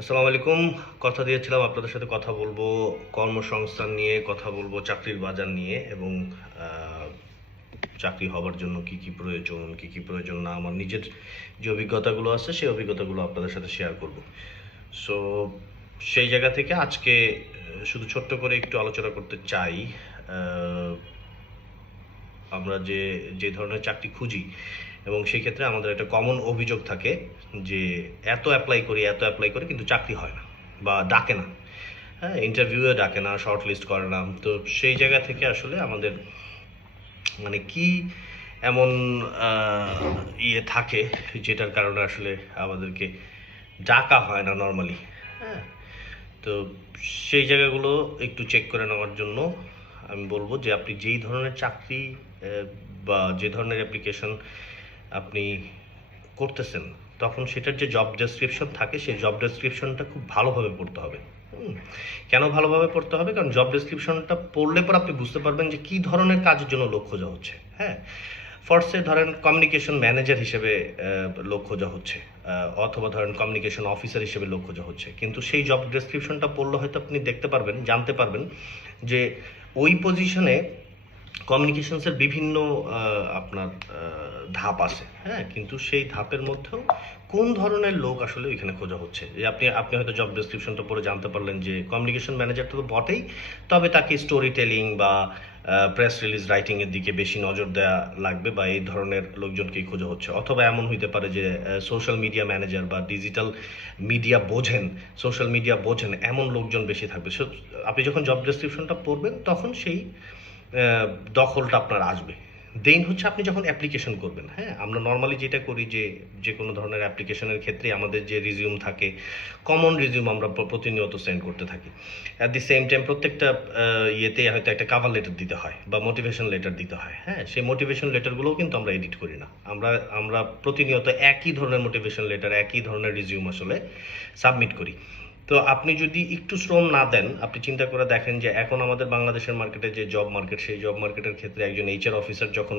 আসসালামু আলাইকুম। কথা দিয়েছিলাম আপনাদের সাথে কথা বলব, কর্মসংস্থান নিয়ে কথা বলব, চাকরির বাজার নিয়ে এবং চাকরি হবার জন্য কি কি প্রয়োজন, কি কি প্রয়োজন না, আমার নিজের যে অভিজ্ঞতাগুলো আছে সেই অভিজ্ঞতাগুলো আপনাদের সাথে শেয়ার করব। সো সেই জায়গা থেকে আজকে শুধু ছোট্ট করে একটু আলোচনা করতে চাই আমরা যে যে ধরনের চাকরি খুঁজি এবং সেই ক্ষেত্রে আমাদের একটা কমন অভিযোগ থাকে যে, এত অ্যাপ্লাই করি, এত অ্যাপ্লাই করি কিন্তু চাকরি হয় না বা ডাকে না। হ্যাঁ ইন্টারভিউয়ে ডাকে না শর্ট লিস্ট করে না। তো সেই জায়গা থেকে আসলে আমাদের মানে কি এমন ইয়ে থাকে যেটার কারণে আসলে আমাদেরকে ডাকা হয় না নর্মালি হ্যাঁ তো সেই জায়গাগুলো একটু চেক করে নেওয়ার জন্য আমি বলব যে আপনি যেই ধরনের চাকরি বা যে ধরনের অ্যাপ্লিকেশন আপনি করতেছেন, তখন সেটার যে জব ডেসক্রিপশন থাকে, সেই জব ডেসক্রিপশনটা খুব ভালোভাবে পড়তে হবে। কেন ভালোভাবে পড়তে হবে? কারণ জব ডেসক্রিপশনটা পড়লে পর আপনি বুঝতে পারবেন যে কী ধরনের কাজের জন্য লোক খোঁজা হচ্ছে হ্যাঁ? ফার্স্টে ধরেন কমিউনিকেশন ম্যানেজার হিসেবে লোক খোঁজা হচ্ছে অথবা ধরেন কমিউনিকেশন অফিসার হিসেবে লোক খোঁজা হচ্ছে। কিন্তু সেই জব ডেসক্রিপশনটা পড়লে হয়তো আপনি দেখতে পারবেন, জানতে পারবেন যে ওই পজিশনে কমিউনিকেশনসের বিভিন্ন আপনার ধাপ আছে হ্যাঁ? কিন্তু সেই ধাপের মধ্যেও কোন ধরনের লোক আসলে ওইখানে খোঁজা হচ্ছে? যে আপনি আপনি হয়তো জব ডেসক্রিপশনটা পড়ে জানতে পারলেন যে কমিউনিকেশন ম্যানেজারটা তো বটেই, তবে তাকে স্টোরি টেলিং বা প্রেস রিলিজ রাইটিংয়ের দিকে বেশি নজর দেওয়া লাগবে বা এই ধরনের লোকজনকেই খোঁজা হচ্ছে। অথবা এমন হইতে পারে যে সোশ্যাল মিডিয়া ম্যানেজার বা ডিজিটাল মিডিয়া বোঝেন সোশ্যাল মিডিয়া বোঝেন, এমন লোকজন বেশি থাকবে। আপনি যখন জব ডেসক্রিপশনটা পড়বেন, তখন সেই দখলটা আপনার আসবে। দেন হচ্ছে আপনি যখন অ্যাপ্লিকেশন করবেন হ্যাঁ? আমরা নর্মালি যেটা করি যে যে কোনো ধরনের অ্যাপ্লিকেশনের ক্ষেত্রে আমাদের যে রিজিউম থাকে কমন রিজিউম আমরা প্রতিনিয়ত সেন্ড করতে থাকি। অ্যাট দি সেম টাইম প্রত্যেকটা ইয়েতে হয়তো একটা কাভার লেটার দিতে হয় বা মোটিভেশন লেটার দিতে হয় হ্যাঁ? সেই মোটিভেশন লেটারগুলোও কিন্তু আমরা এডিট করি না। আমরা আমরা প্রতিনিয়ত একই ধরনের মোটিভেশন লেটার একই ধরনের রিজিউম আসলে সাবমিট করি। তো আপনি যদি একটু শ্রম না দেন, আপনি চিন্তা করে দেখেন যে এখন আমাদের বাংলাদেশের মার্কেটে যে জব মার্কেট সেই জব মার্কেটের ক্ষেত্রে একজন এইচআর অফিসার যখন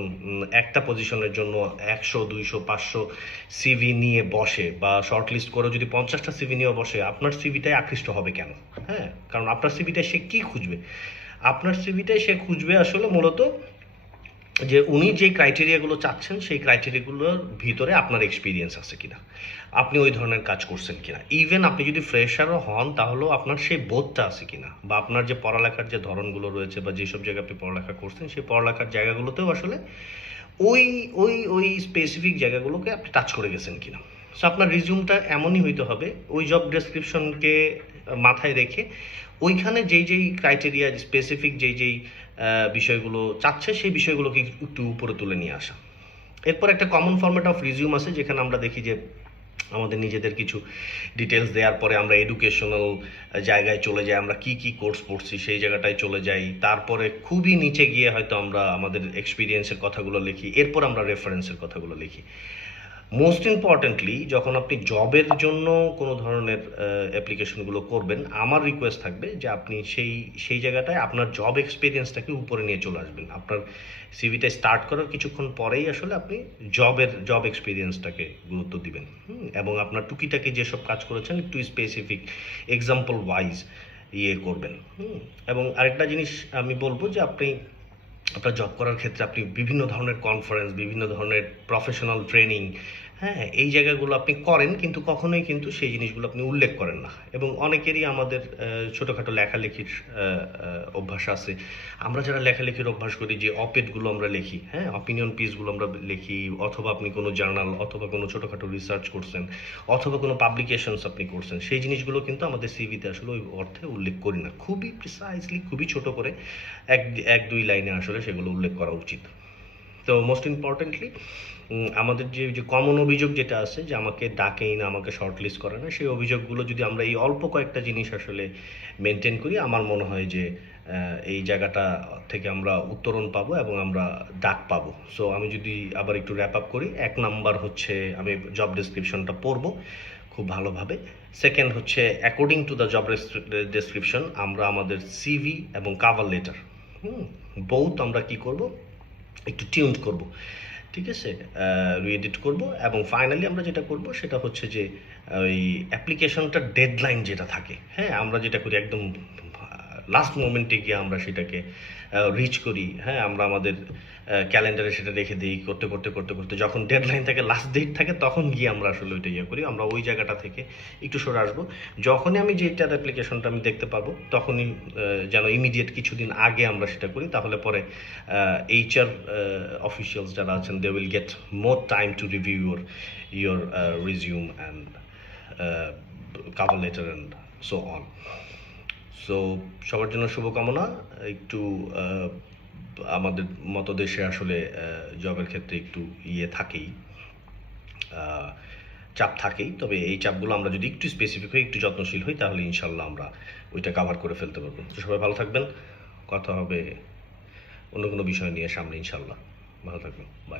একটা পজিশনের জন্য একশো, দুইশো, পাঁচশো সিভি নিয়ে বসে বা শর্ট লিস্ট করে যদি পঞ্চাশটা সিভি নিয়ে বসে, আপনার সিভিটাই আকৃষ্ট হবে কেন? হ্যাঁ কারণ আপনার সিভিটাই সে কি খুঁজবে? আপনার সিভিটাই সে খুঁজবে আসলে মূলত যে উনি যে ক্রাইটেরিয়াগুলো চাচ্ছেন, সেই ক্রাইটেরিয়াগুলোর ভিতরে আপনার এক্সপিরিয়েন্স আছে কিনা। আপনি ওই ধরনের কাজ করছেন কিনা। ইভেন আপনি যদি ফ্রেশারও হন, তাহলেও আপনার সেই বোধটা আছে কিনা। বা আপনার যে পড়ালেখার যে ধরনগুলো রয়েছে, বা যেসব জায়গায় আপনি পড়ালেখা করছেন, সেই পড়ালেখার জায়গাগুলোতেও আসলে ওই ওই ওই স্পেসিফিক জায়গাগুলোকে আপনি টাচ করে গেছেন কিনা। সো আপনার রিজিউমটা এমনই হইতে হবে, ওই জব ডেসক্রিপশনকে মাথায় রেখে, ওইখানে যেই যেই ক্রাইটেরিয়া স্পেসিফিক যেই যেই বিষয়গুলো চাচ্ছে, সেই বিষয়গুলোকে একটু উপরে তুলে নিয়ে আসা। এরপর একটা কমন ফরম্যাট অফ রিজিউম আছে, যেখানে আমরা দেখি যে আমাদের নিজেদের কিছু ডিটেলস দেওয়ার পরে আমরা এডুকেশনাল জায়গায় চলে যাই, আমরা কি কি কোর্স পড়ছি সেই জায়গাটায় চলে যাই। তারপরে খুবই নিচে গিয়ে হয়তো আমরা আমাদের এক্সপিরিয়েন্সের কথাগুলো লিখি, এরপর আমরা রেফারেন্সের কথাগুলো লিখি। মোস্ট ইম্পর্টেন্টলি যখন আপনি জবের জন্য কোনো ধরনের অ্যাপ্লিকেশনগুলো করবেন, আমার রিকোয়েস্ট থাকবে যে আপনি সেই সেই জায়গাটায় আপনার জব এক্সপিরিয়েন্সটাকে উপরে নিয়ে চলে আসবেন। আপনার সিভিটা স্টার্ট করার কিছুক্ষণ পরেই আসলে আপনি জবের জব এক্সপিরিয়েন্সটাকে গুরুত্ব দিবেন। এবং আপনার টুকিটাকি যেসব কাজ করেছেন, একটু স্পেসিফিক এক্সাম্পল ওয়াইজ ইয়ে করবেন। এবং আরেকটা জিনিস আমি বলব যে আপনি, আপনার জব করার ক্ষেত্রে আপনি বিভিন্ন ধরনের কনফারেন্স বিভিন্ন ধরনের প্রফেশনাল ট্রেনিং হ্যাঁ এই জায়গাগুলো আপনি করেন, কিন্তু কখনোই কিন্তু সেই জিনিসগুলো আপনি উল্লেখ করেন না। এবং অনেকেরই আমাদের ছোটোখাটো লেখালেখির অভ্যাস আছে। আমরা যারা লেখালেখির অভ্যাস করি, যে অপেডগুলো আমরা লিখি হ্যাঁ অপিনিয়ন পিসগুলো আমরা লিখি, অথবা আপনি কোনো জার্নাল অথবা কোনো ছোটোখাটো রিসার্চ করছেন, অথবা কোনো পাবলিকেশনস আপনি করছেন, সেই জিনিসগুলো কিন্তু আমাদের সিভিতে আসলে ওই অর্থে উল্লেখ করি না। খুবই প্রিসাইজলি খুবই ছোট করে এক এক, দুই লাইনে আসলে সেগুলো উল্লেখ করা উচিত। তো মোস্ট ইম্পর্টেন্টলি আমাদের যে যে কমন অভিযোগ যেটা আছে যে আমাকে ডাকেই না, আমাকে শর্ট লিস্ট করে না, সেই অভিযোগগুলো যদি আমরা এই অল্প কয়েকটা জিনিস আসলে মেনটেন করি, আমার মনে হয় যে এই জায়গাটা থেকে আমরা উত্তরণ পাবো এবং আমরা ডাক পাবো। সো আমি যদি আবার একটু র্যাপ আপ করি, এক নাম্বার হচ্ছে, আমি জব ডেসক্রিপশনটা পড়ব খুব ভালোভাবে। সেকেন্ড হচ্ছে according to the job description আমরা আমাদের সিভি এবং কাভার লেটার হুম বৌথ আমরা কি করব? একটু টিউন করব। ঠিক আছে? রিএডিট করব এবং ফাইনালি আমরা যেটা করব সেটা হচ্ছে যে ওই অ্যাপ্লিকেশনটার ডেডলাইন যেটা থাকে হ্যাঁ? আমরা যেটা করি একদম লাস্ট মোমেন্টে গিয়ে আমরা সেটাকে রিচ করি। হ্যাঁ আমরা আমাদের ক্যালেন্ডারে সেটা রেখে দিই, করতে করতে করতে করতে। যখন ডেডলাইন থাকে লাস্ট ডেট থাকে, তখন গিয়ে আমরা আসলে ওইটা ইয়ে করি। আমরা ওই জায়গাটা থেকে একটু সরে আসব। যখনই আমি যেটার অ্যাপ্লিকেশনটা আমি দেখতে পাবো, তখনই যেন ইমিডিয়েট কিছুদিন আগে আমরা সেটা করি। তাহলে পরে এইচআর অফিসিয়ালস যারা আছেন they will get more time to review your your resume and cover letter and so on so সবার জন্য শুভকামনা। একটু আমাদের মতো দেশে আসলে জবের ক্ষেত্রে একটু ইয়ে থাকেই। চাপ থাকেই। তবে এই চাপগুলো আমরা যদি একটু স্পেসিফিক হই, একটু যত্নশীল হই, তাহলে ইনশাল্লাহ আমরা ওইটা কাভার করে ফেলতে পারব। তো সবাই ভালো থাকবেন। কথা হবে অন্য কোনো বিষয় নিয়ে সামনে ইনশাল্লাহ। ভালো থাকবেন। বাই